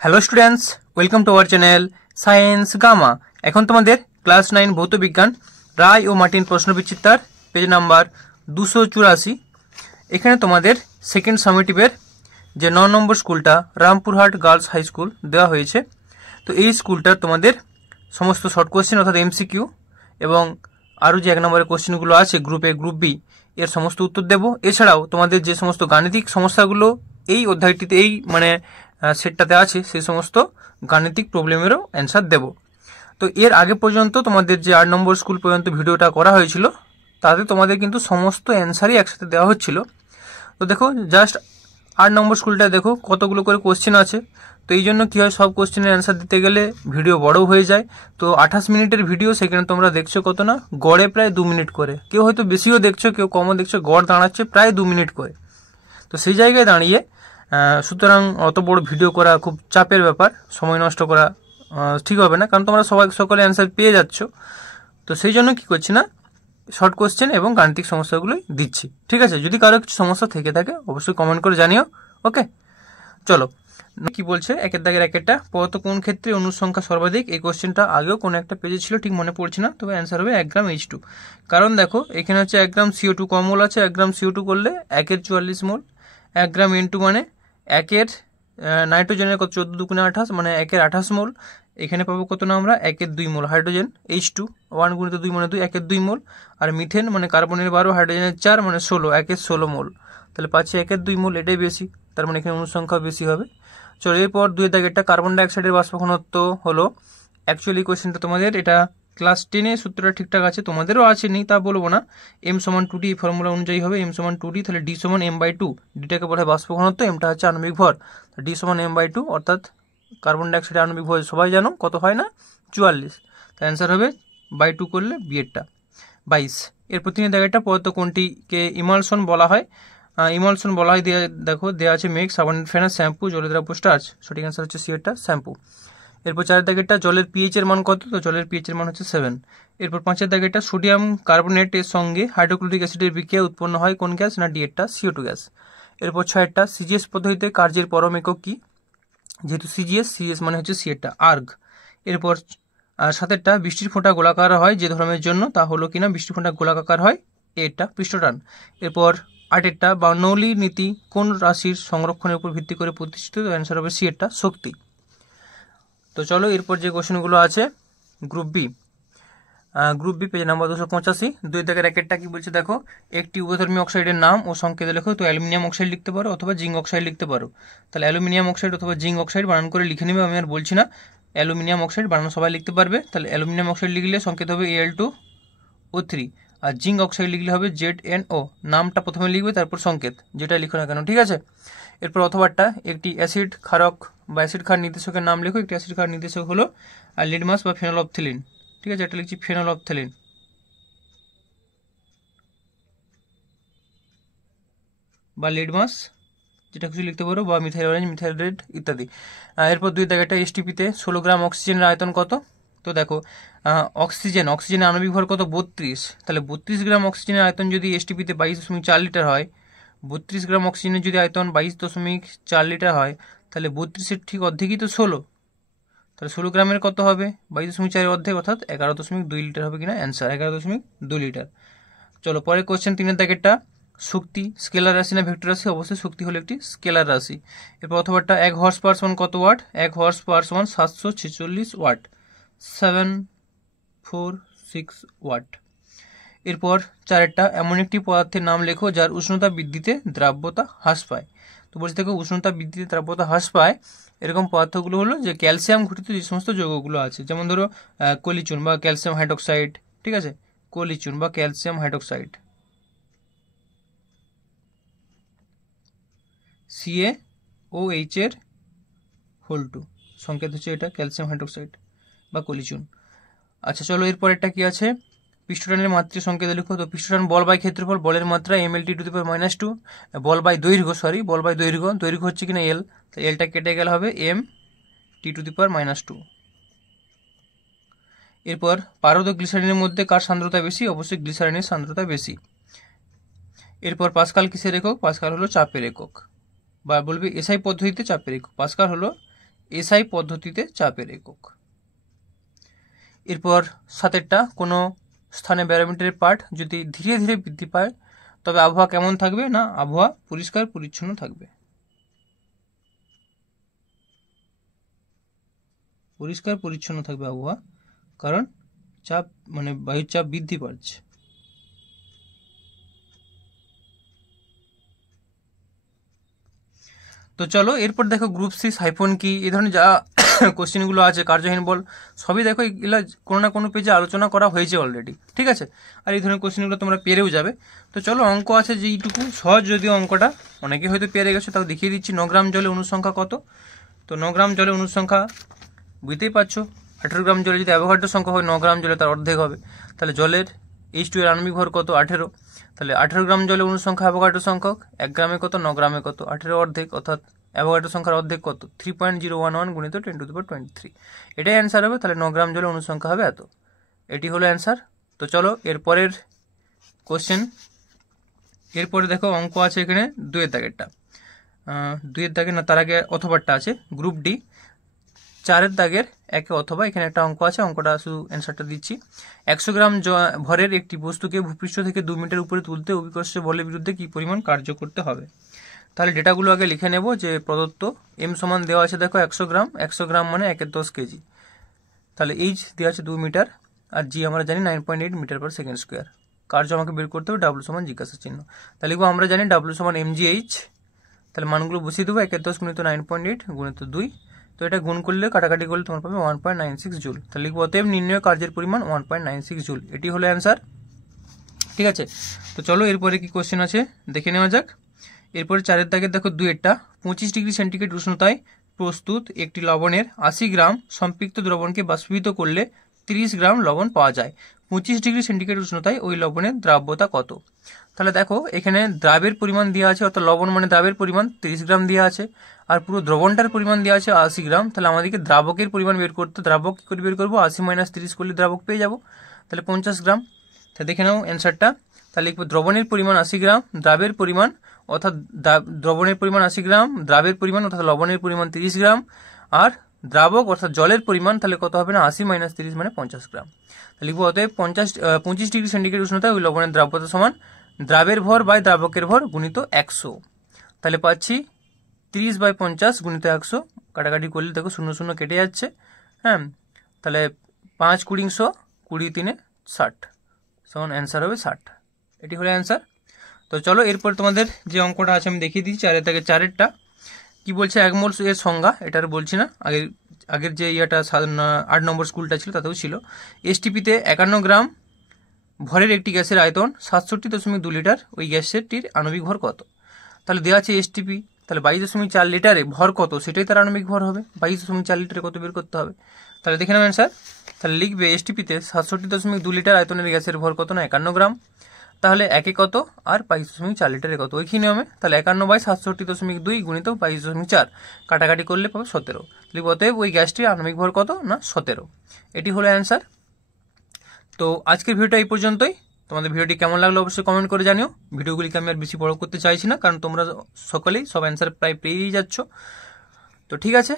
Hello students, welcome to our channel Science Gamma. এখন তোমাদের class 9 ভৌত বিজ্ঞান রায় ও মার্টিন প্রশ্নবিচিত্রার পেজ নাম্বার 284। এখানে তোমাদের সেকেন্ড সামেটিভের যে 9 নম্বর স্কুলটা রামপুরহাট গার্লস হাই স্কুল দেওয়া হয়েছে। তো এই স্কুলটার তোমাদের সমস্ত শর্ট কোশ্চেন অর্থাৎ এমসিকিউ এবং আরও যে 1 নম্বরের কোশ্চেনগুলো আছে গ্রুপ এ গ্রুপ বি এর সমস্ত উত্তর দেব। এছাড়াও তোমাদের যে সমস্ত গাণিতিক সমস্যাগুলো এই অধ্যায়টিতে এই সেটটাতে আছে সেই সমস্ত গাণিতিক প্রবলেমেরও অ্যান্সার দেব। তো এর আগে পর্যন্ত তোমাদের যে 8 নম্বর স্কুল পর্যন্ত ভিডিওটা করা হয়েছিল তাতে তোমাদের কিন্তু সমস্ত অ্যান্সারই একসাথে দেওয়া হচ্ছিল। তো দেখো জাস্ট 8 নম্বর স্কুলটা দেখো কতগুলো করে কোশ্চেন আছে। তো এই জন্য কি হয়, সব কোশ্চেনের অ্যান্সার দিতে গেলে ভিডিও বড় হয়ে যায়। তো 28 মিনিটের ভিডিও, সেখানে তোমরা দেখছো কত না, গড়ে প্রায় 2 মিনিট করে। কেউ হয়তো বেশিও দেখছো, কেউ কমও দেখছো, গড় দাঁড়াচ্ছে প্রায় 2 মিনিট করে। তো সেই জায়গায় দাঁড়িয়ে সুতরাং অত বড় ভিডিও করা খুব চাপের ব্যাপার, সময় নষ্ট করা ঠিক হবে না, কারণ তোমরা সকলে অ্যান্সার পেয়ে যাচ্ছ। তো সেই জন্য কি করছি না, শর্ট কোশ্চেন এবং গাণিতিক সমস্যাগুলোই দিচ্ছি। ঠিক আছে, যদি কারো কিছু সমস্যা থেকে থাকে অবশ্যই কমেন্ট করে জানিও। ওকে, চলো কি বলছে একের দাগের একেরটা। পদার্থ কোন ক্ষেত্রে অনুসংখ্যা সর্বাধিক? এই কোশ্চেনটা আগেও কোনো একটা পেজে ছিল, ঠিক মনে পড়ছে না, তবে অ্যান্সার হবে 1 গ্রাম H2। কারণ দেখো এখানে হচ্ছে 1 গ্রাম CO2 কম মোল আছে। 1 গ্রাম CO2 করলে 1 এর 44 মোল। 1 গ্রাম N2 মানে 1 এর নাইট্রোজেনের কত, 14 দুগুণে 28 মানে 1 এর 28 মোল। এখানে পাবো কত না আমরা, 1 এর 2 মোল হাইড্রোজেন H2, 1 গুণিত 2 মানে 2, 1 এর 2 মোল। আর মিথেন মানে কার্বনের 12 হাইড্রোজেনের 4 মানে 16, 1 এর 16 মোল। তাহলে পাচ্ছি 1 এর 2 মোল, এটাই বেশি, তার মানে এখানে অনুসংখ্যা বেশি হবে। চলো এরপর 2 এর দাগেরটা, কার্বন ডাইঅক্সাইডের বাষ্প ঘনত্ব হলো, অ্যাকচুয়ালি কোশ্চেনটা তোমাদের এটা ক্লাস 10-এ সূত্রটা ঠিকঠাক আছে, তোমাদেরও আছে, নেই তা বলবো না। m সমান 2d ফর্মুলা অনুযায়ী হবে, m সমান 2d, তাহলে d সমান m/2। ডিটাকে বলা হয় বাষ্প ঘনত্ব, এমটা হচ্ছে আণবিক ভর, d সমান m/2, অর্থাৎ কার্বন ডাইঅক্সাইডের আণবিক ভর সবাই জানো কত হয় না, 44। তাই অ্যান্সার হবে বাই 2 করলে বিয়েরটা 22। এরপর 3 এর দাগেরটা, পদার্থ কোনটিকে ইমালশন বলা হয়? ইমালশন বলা হয়, দেখো দেওয়া আছে মেঘ, সাবান, ফেনা, শ্যাম্পু, জলের দ্রাব্য, স্টার্চ। সঠিক অ্যান্সার হচ্ছে সিয়েরটা, শ্যাম্পু। এরপর 4 এর দাগেরটা, জলের পিএইচ এর মান কত? তো জলের পিএইচ এর মান হচ্ছে 7। এরপর 5 এর দাগেরটা, সোডিয়াম কার্বনেটের সঙ্গে হাইড্রোক্লোরিক অ্যাসিডের বিক্রিয়া উৎপন্ন হয় কোন গ্যাস? না ডিএরটা, CO2 গ্যাস। এরপর 6এরটা, সিজিএস পদ্ধতিতে কার্যের পরম একক কি? যেহেতু সিজিএস মানে হচ্ছে সিয়েরটা, আর্গ। এরপর 7এরটা, বৃষ্টির ফোঁটা গোলাকার হয় যে ধর্মের জন্য, তা হলো কিনা বৃষ্টির ফোঁটা গোলাকার হয়, এটা পৃষ্ঠটান। এরপর 8এরটা, বার্নৌলি নীতি কোন রাশির সংরক্ষণের উপর ভিত্তি করে প্রতিষ্ঠিত? অ্যান্সার হবে সিয়েরটা, শক্তি। তো চলো এরপর যে কোশ্চেনগুলো আছে গ্রুপ বি পেজ নাম্বার 285। 2 এর দাগের একেরটা কি বলছে দেখো, একটি উভধর্মী অক্সাইডের নাম ও সংকেত লেখো। তো অ্যালুমিনিয়াম অক্সাইড লিখতে পারো অথবা জিঙ্ক অক্সাইড লিখতে পারো। তাহলে অ্যালুমিনিয়াম অক্সাইড অথবা জিঙ্ক অক্সাইড বানান করে লিখে নেবে, আমি আর বলছি না। অ্যালুমিনিয়াম অক্সাইড বানানো সবাই লিখতে পারবে। তাহলে অ্যালুমিনিয়াম অক্সাইড লিখলে সংকেত হবে Al2O3, আর জিঙ্ক অক্সাইড লিখলে হবে ZnO। নামটা প্রথমে লিখবে, তারপর সংকেত, যেটা লিখো না কেন, ঠিক আছে। এরপর অথবাটা, একটি অ্যাসিড ক্ষারক বা অ্যাসিড ক্ষার নির্দেশকের নাম লেখো। একটি অ্যাসিড ক্ষার নির্দেশক হলো লিডমাস বা ফেনলফথেলিন। ঠিক আছে, এটা লিখছি ফেনলফথেলিন বা লিডমাস, যেটা কিছু লিখতে পারো, বা মিথাইল অরেঞ্জ, মিথাইল রেড ইত্যাদি। এরপর 2 দাগেরটা, এসটিপিতে 16 গ্রাম অক্সিজেনের আয়তন কত? তো দেখো অক্সিজেনের আণবিক ভর কত? 32। তাহলে 32 গ্রাম অক্সিজেনের আয়তন যদি এসটিপিতে 22.4 লিটার হয়, 32 গ্রাম অক্সিজেনের যদি আয়তন 22.4 লিটার হয়, তাহলে 32-এর ঠিক অর্ধেকই তো 16। তাহলে 16 গ্রামের কত হবে? 22.4 অর্ধেক, অর্থাৎ 11.2 লিটার হবে কিনা, অ্যান্সার 11.2 লিটার। চলো পরের কোশ্চেন 3 এর দাগেরটা, শক্তি স্কেলার রাশি না ভেক্টর রাশি? অবশ্যই শক্তি হলো একটি স্কেলার রাশি। এরপর অথবাটা, 1 হর্স পাওয়ার সমান কত ওয়াট? 1 হর্স পাওয়ার সমান 746 ওয়াট, 746 ওয়াট। এরপর 4এরটা, এমন একটি পদার্থের নাম লেখো যার উষ্ণতা বৃদ্ধিতে দ্রাব্যতা হ্রাস পায়। তো বলছি দেখো, উষ্ণতা বৃদ্ধিতে দ্রাব্যতা হ্রাস পায় এরকম পদার্থগুলো হলো যে ক্যালসিয়াম ঘটিত যে সমস্ত যৌগগুলো আছে, যেমন ধরো কলিচুন বা ক্যালসিয়াম হাইড্রোক্সাইড। ঠিক আছে, কলিচুন বা ক্যালসিয়াম হাইড্রোক্সাইড, CaOH এর হোল 2, সংকেত হচ্ছে এটা ক্যালসিয়াম হাইড্রোক্সাইড বা কলিচুন। আচ্ছা চলো এরপর একটা কি আছে, পৃষ্ঠটানের মাত্রা সংকেত লিখো। তো পৃষ্ঠটান বল বাই ক্ষেত্রফল, বলের মাত্রা mLT⁻², বল বাই দৈর্ঘ্য, দৈর্ঘ্য হচ্ছে কিনা L, তো Lটা কেটে গেলে হবে mT⁻²। এরপর পারদ ও গ্লিসারিনের মধ্যে কার সান্দ্রতা বেশি? অবশ্যই গ্লিসারিনের সান্দ্রতা বেশি। এরপর পাস্কাল কিসের একক? পাস্কাল হলো চাপের একক, বা বলবে এসআই পদ্ধতিতে চাপের একক। পাস্কাল হলো এসআই পদ্ধতিতে চাপের একক। এরপর 7টা, কোনো স্থানে ব্যারোমিটারের পাঠ যদি ধীরে ধীরে বৃদ্ধি পায় তবে আবহাওয়া কেমন থাকবে? না, আবহাওয়া পরিষ্কার পরিচ্ছন্ন থাকবে। পরিষ্কার পরিচ্ছন্ন থাকবে আবহাওয়া, কারণ চাপ মানে বায়ুর চাপ বৃদ্ধি পাচ্ছে। তো চলো এরপর দেখো গ্রুপ সি সাইফন কি, এই ধরনের যা কোশ্চেনগুলো আছে, কার্যহীন বল, সবই দেখো এগুলো কোনো না কোনো পেজে আলোচনা করা হয়েছে অলরেডি, ঠিক আছে। আর এই ধরনের কোশ্চেনগুলো তোমরা পেরেও যাবে। তো চলো অঙ্ক আছে যে এইটুকু সহজ, যদিও অঙ্কটা অনেকে হয়তো পেরে গেছে, তাও দেখিয়ে দিচ্ছি। 9 গ্রাম জলে অনুসংখ্যা কত? তো 9 গ্রাম জলে অনুসংখ্যা বুঝতেই পারছো, 18 গ্রাম জলে যদি অ্যাভোগাড্রো সংখ্যা হয় 9 গ্রাম জলে তার অর্ধেক হবে। তাহলে জলের H2 এর আণবিক ভর কত? 18। তাহলে 18 গ্রাম জলে অনুসংখ্যা অ্যাভোগাড্রো সংখ্যক, 1 গ্রামে কত? 9 গ্রামে কত? 18 অর্ধেক, অর্থাৎ অ্যাভোগাড্রো সংখ্যার অর্ধেক কত? 3.011 গুণিত 10⁻23। এটাই অ্যান্সার হবে। তাহলে 9 গ্রাম জলে অনুসংখ্যা হবে এত। এটি হলো অ্যান্সার। তো চলো এরপরের কোশ্চেন। এরপরে দেখো অঙ্ক আছে এখানে 2-এর দাগেরটা, 2-এর দাগের না, তার আগে অথবাটা আছে গ্রুপ ডি, 4-এর দাগের একে অথবা। এখানে একটা অঙ্ক আছে, অঙ্কটা শুধু অ্যান্সারটা দিচ্ছি। 100 গ্রাম ভরের একটি বস্তুকে ভূপৃষ্ঠ থেকে 2 মিটার উপরে তুলতে অভিকর্ষ বলের বিরুদ্ধে কি পরিমাণ কার্য করতে হবে? তাহলে ডেটাগুলো আগে লিখে নেব। যে প্রদত্ত এম সমান দেওয়া আছে দেখো 100 গ্রাম, 100 গ্রাম মানে 1/10 কেজি। তাহলে এইচ দেওয়া আছে 2 মিটার, আর জি আমরা জানি 9.8 মিটার পার সেকেন্ড স্কোয়ার। কার্য আমাকে বের করতে হবে, ডাব্লু সমান জিজ্ঞাসা চিহ্ন। তাহলে লিখবো আমরা জানি ডাব্লু সমান mgh। তাহলে মানগুলো বসিয়ে দেবো, 1/10 গুণিত 9.8 গুণিত 2। তো এটা গুণ করলে কাটাকাটি করলে তোমার পাবে 1.96 জুল। তাহলে লিখবো অতএব নির্ণয় কার্যের পরিমাণ 1.96 জুল। এটি হলো অ্যান্সার, ঠিক আছে। তো চলো এরপরে কি কোশ্চেন আছে দেখে নেওয়া যাক। এরপরে 4-এর দাগের দেখো 2-এরটা, 25 ডিগ্রি সেন্টিগ্রেড উষ্ণতায় প্রস্তুত একটি লবণের 80 গ্রাম সম্পৃক্ত দ্রবণকে বাষ্পীভূত করলে 30 গ্রাম লবণ পাওয়া যায়। 25 ডিগ্রি সেন্টিগ্রেড উষ্ণতায় ওই লবণের দ্রাব্যতা কত? তাহলে দেখো এখানে দ্রাবের পরিমাণ দেওয়া আছে, অর্থাৎ লবণ মানে দ্রাবের পরিমাণ 30 গ্রাম দেওয়া আছে, আর পুরো দ্রবণটার পরিমাণ দেওয়া আছে 80 গ্রাম। তাহলে আমাদেরকে দ্রাবকের পরিমাণ বের করতে, দ্রাবক কি করে বের করবো? 80 - 30 করলে দ্রাবক পেয়ে যাবো, তাহলে 50 গ্রাম। তাহলে দেখে নাও অ্যান্সারটা। তাহলে দ্রবণের পরিমাণ 80 গ্রাম, দ্রাবের পরিমাণ অর্থাৎ দ্রবণের পরিমাণ 80 গ্রাম, দ্রাবের পরিমাণ অর্থাৎ লবণের পরিমাণ 30 গ্রাম, আর দ্রাবক অর্থাৎ জলের পরিমাণ তাহলে কত হবে? না 80 - 30 মানে 50 গ্রাম। তাহলে লিখবো অতএব 25 ডিগ্রি সেন্টিগ্রেড উষ্ণতায় ওই লবণের দ্রাব্যতা সমান দ্রাবের ভর বাই দ্রাবকের ভর গুণিত 100। তাহলে পাচ্ছি 30/50 গুণিত 100, কাটাকাটি করলে দেখো 0 0 কেটে যাচ্ছে। হ্যাঁ, তাহলে 5 × 20 20 × 3 = 60 সমান অ্যান্সার হবে 60। এটি হলো অ্যান্সার। তো চলো এরপর তোমাদের যে অঙ্কটা আছে আমি দেখিয়ে দিচ্ছি। 4-এর থেকে 4-এরটা কি বলছে? 1 মোল এর সংজ্ঞা, এটা আর বলছি না, আগের যে ইয়াটা 8 নম্বর স্কুলটা ছিল তাতেও ছিল। এসটিপিতে 51 গ্রাম ভরের একটি গ্যাসের আয়তন 67.2 লিটার, ওই গ্যাসটির আণবিক ভর কত? তাহলে দেওয়া আছে এসটিপি, তাহলে 22.4 লিটারে ভর কত সেটাই তার আণবিক ভর হবে। 22.4 লিটারে কত বের করতে হবে? তাহলে দেখে নাও অ্যান্সার। তাহলে লিখবে এসটিপিতে 67.2 লিটার আয়তনের গ্যাসের ভর কত? না 51 গ্রাম। তাহলে একে কত আর 22.4 লিটারে কত? ওই নিয়মে তাহলে 51/67.2 গুণিত 22.4, কাটাকাটি করলে পাবো 17। তাহলে অতএব ওই গ্যাসটির আণবিক ভর কত? না 17। এটি হলো অ্যান্সার। তো আজকের ভিডিওটা এই পর্যন্তই। তোমাদের ভিডিওটি কেমন লাগলো অবশ্যই কমেন্ট করে জানিও। ভিডিওগুলিকে আমি আর বেশি বড় করতে চাইছি না, কারণ তোমরা সকলেই সব অ্যান্সার প্রায় পেয়েই যাচ্ছ। তো ঠিক আছে,